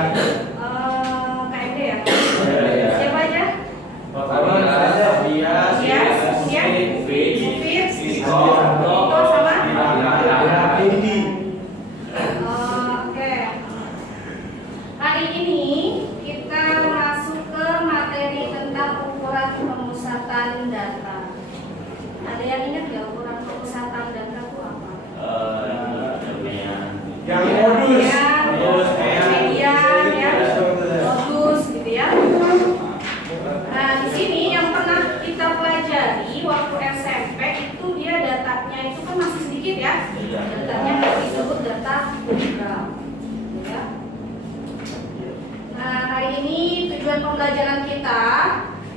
KMD ya? Siapa aja? Oke. Hari ini kita masuk ke materi tentang ukuran pemusatan data. Ada yang ingat nggak ukuran pemusatan data itu apa? Yang modus, median, ya, modus, gitu ya. Nah, di sini yang pernah kita pelajari waktu SMP itu dia datanya itu kan masih sedikit ya. Datanya disebut data program, ya. Nah, hari ini tujuan pembelajaran kita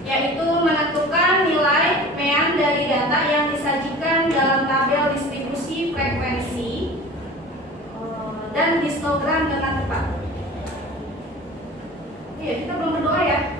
yaitu menentukan nilai mean dari data yang disajikan dalam tabel distribusi frekuensi dan histogram dengan tepat. Iya, kita belum berdoa ya.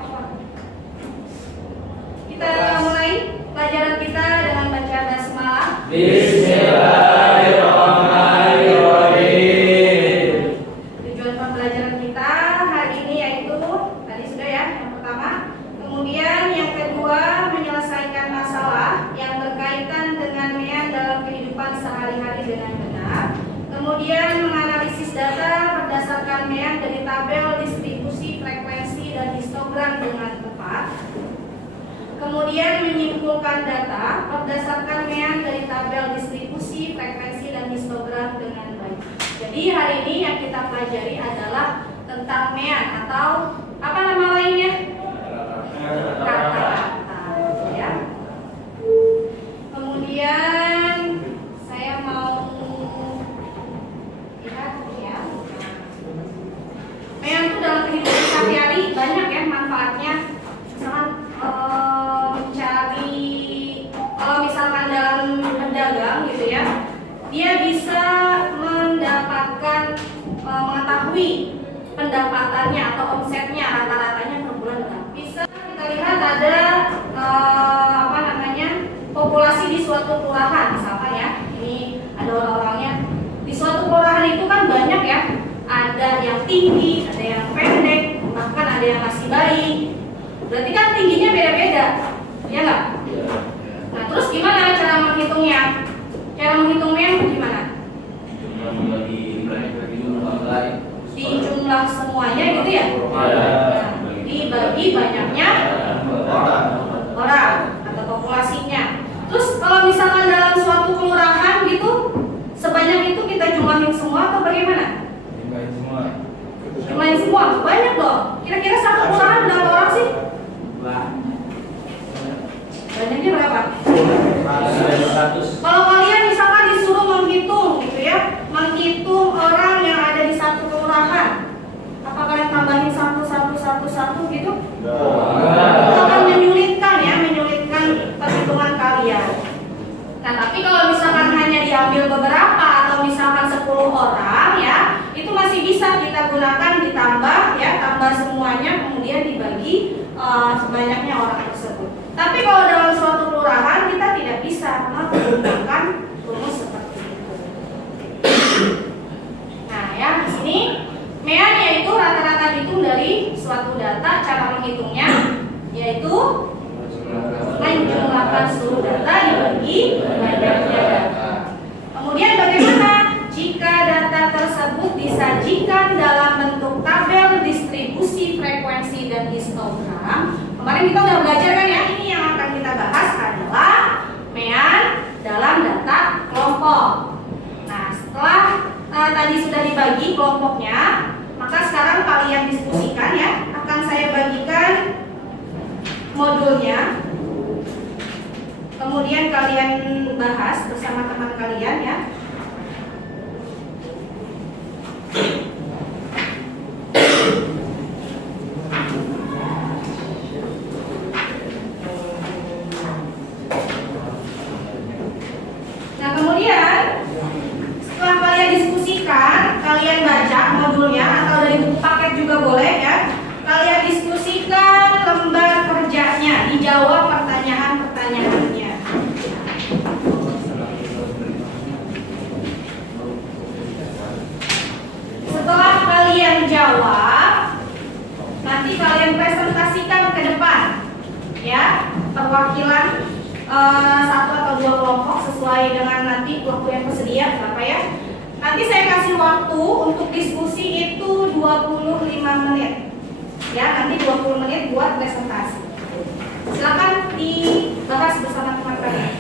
Kita mulai pelajaran kita dengan baca basmalah. Bismillahirrahmanirrahim. Tujuan pembelajaran kita hari ini yaitu tadi sudah ya, yang pertama. Kemudian yang kedua menyelesaikan masalah yang berkaitan dengan mean dalam kehidupan sehari-hari dengan benar. Kemudian menganalisis data berdasarkan mean dari tabel distribusi frekuensi dan histogram dengan tepat. Kemudian menyimpulkan data berdasarkan mean dari tabel distribusi frekuensi dan histogram dengan baik. Jadi hari ini yang kita pelajari adalah tentang mean atau apa nama lainnya? Rata-rata, ya. Kemudian saya mau lihat ya. Mean itu dalam kehidupan sehari-hari banyak ya manfaatnya. Misalkan mencari, kalau misalkan dalam berdagang gitu ya, dia bisa mendapatkan mengetahui pendapatannya atau omsetnya rata-ratanya per bulan. Bisa kita lihat ada populasi di suatu kelurahan misalkan ya. Ini ada orang-orangnya. Di suatu kelurahan itu kan banyak ya. Ada yang tinggi, ada yang pendek, bahkan ada yang masih bayi. Berarti kan tingginya beda-beda, ya nggak? Nah, terus gimana cara menghitungnya? Cara menghitungnya gimana? Di jumlah semuanya gitu ya? Nah, dibagi banyaknya orang atau populasinya. Terus kalau misalkan dalam suatu kelurahan gitu, sebanyak itu kita jumlahin semua atau bagaimana? Jumlahin semua, banyak dong. Kira-kira satu kelurahan berapa orang sih? Banyaknya berapa? 100. Kalau kalian misalkan disuruh menghitung gitu ya, menghitung orang yang ada di satu kelurahan, apa kalian tambahin satu gitu? Itu akan menyulitkan ya, menyulitkan perhitungan kalian. Nah, tapi kalau misalkan hanya diambil beberapa atau misalkan 10 orang ya, itu masih bisa kita gunakan ditambah ya, tambah semuanya kemudian dibagi sebanyaknya orang tersebut. Tapi kalau dalam suatu kelurahan kita tidak bisa menggunakan rumus seperti itu. Nah, ya di sini mean yaitu rata-rata hitung dari suatu data. Cara menghitungnya yaitu menjumlahkan seluruh data dibagi banyaknya data. Kemudian bagaimana jika data tersebut disajikan dalam bentuk tabel distribusi frekuensi dan histogram? Kemarin kita udah belajar kan ya, ini yang akan kita bahas adalah mean dalam data kelompok. Nah, setelah tadi sudah dibagi kelompoknya, maka sekarang kalian diskusikan ya. Akan saya bagikan modulnya. Kemudian kalian bahas bersama teman kalian ya. Nah, kemudian setelah kalian diskusikan, kalian baca modulnya atau dari buku paket juga boleh ya. Kalian diskusikan lembar kerjanya, dijawab pertanyaan-pertanyaannya. Setelah kalian jawab, Nanti kalian presentasikan ke depan, ya, perwakilan satu atau dua kelompok sesuai dengan nanti waktu yang tersedia berapa ya. Nanti saya kasih waktu untuk diskusi itu 25 menit. Ya, nanti 20 menit buat presentasi. Silakan dibahas bersama teman-teman.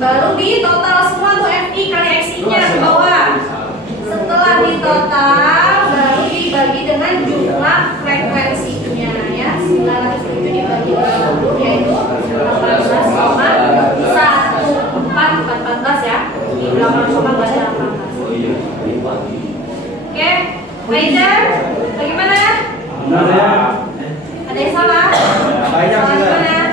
Baru di total semua tuh FI kali XI-nya di bawah. Setelah di total baru dibagi dengan jumlah frekuensinya ya. 907 dibagi 20 yaitu 18,14 ya. Di 8,18. Oke, Raider, bagaimana? Benar ya. Ada yang salah? Banyak Salah juga. gimana?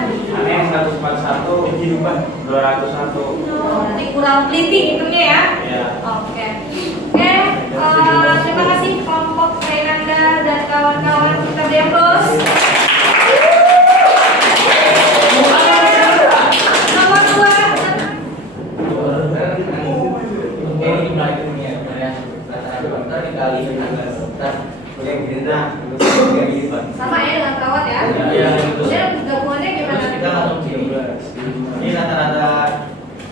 201. Nanti kurang teliti hitungnya ya. Ya. Oke. Terima kasih kelompok Renanda dan kawan-kawan kita Depros. Nomor 2. Sama ya dengan perawat ya. Iya. Kemudian gabungannya gimana? Kita langsung sini. Ini rata-rata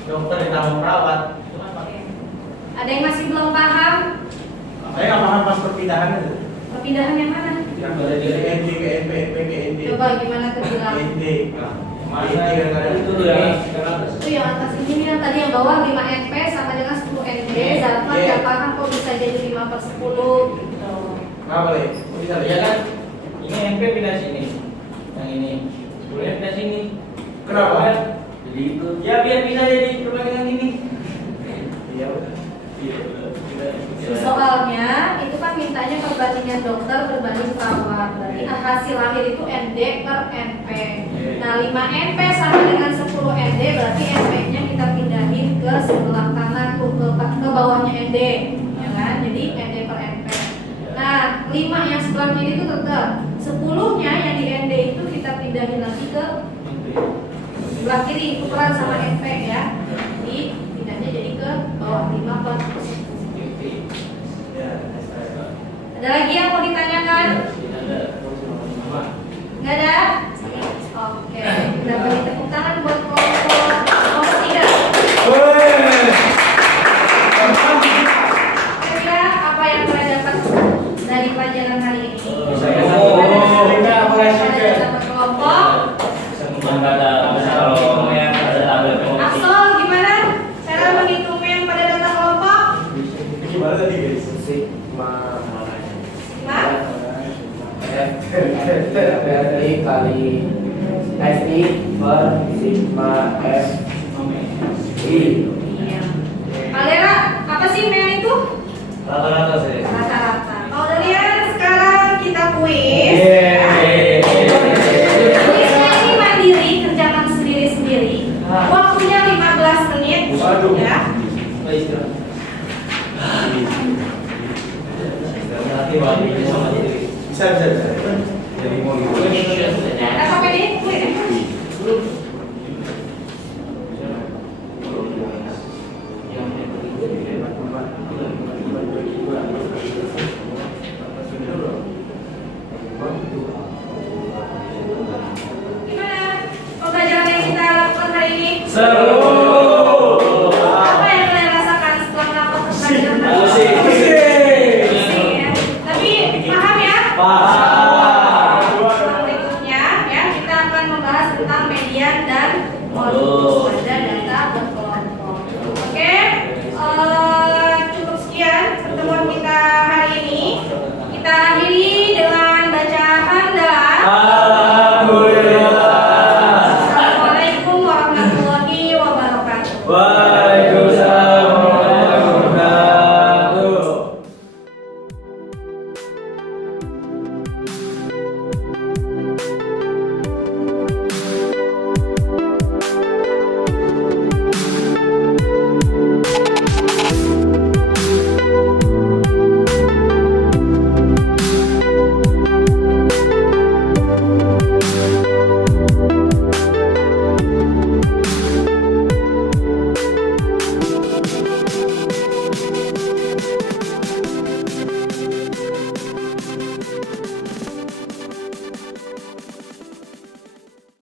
dokter ditambah perawat. Oke. Ada yang masih belum paham? Saya nggak paham pas perpindahan itu. Perpindahan yang mana? Yang dari ND ke NP, NP ke ND. Coba gimana tuh bilang? ND. Mana itu tuh ya? Itu yang atas ini nih, yang tadi yang bawah 5 NP sama dengan 10 ND. Zalman nggak paham kok bisa jadi 5/10 gitu. Nggak boleh. Bisa ya kan? Ini NP pindah sini. Yang ini. Boleh pindah sini. Kenapa? Jadi itu. Ya biar bisa jadi perbandingan ini. Iya udah. Iya udah. Soalnya itu kan mintanya perbandingan dokter berbanding perawat. Berarti hasil akhir itu ND per NP. Nah 5 NP sama dengan 10 ND, berarti NP-nya kita pindahin ke sebelah kanan tuh, ke bawahnya ND, ya kan? Jadi ND per NP. Nah 5 yang sebelah kiri itu tetap, 10-nya yang di ND itu kita pindahin lagi ke sebelah kiri, tukeran sama NP ya. Jadi pindahnya jadi ke bawah 5/10. Ada lagi yang mau ditanyakan? Nggak ada? Oke, kita beri tepuk tangan buat kelompok nomor 3. Kira-kira apa yang kalian dapat dari pelajaran hari ini? Ada dapat kelompok. Axel, gimana cara menghitung yang pada data kelompok? Gimana tadi guys? Berarti kali SI per sigma F I. Iya. Kalera, apa sih men itu? Rata-rata saya. Rata-rata. Kalau kalian sekarang kita kuis. Kuisnya ini mandiri, kerjakan sendiri-sendiri. Waktunya 15 menit. Waduh. Ya. Bisa. Jadi mau Apa ini? Kuis. Gimana pembelajaran yang kita lakukan hari ini? Seru.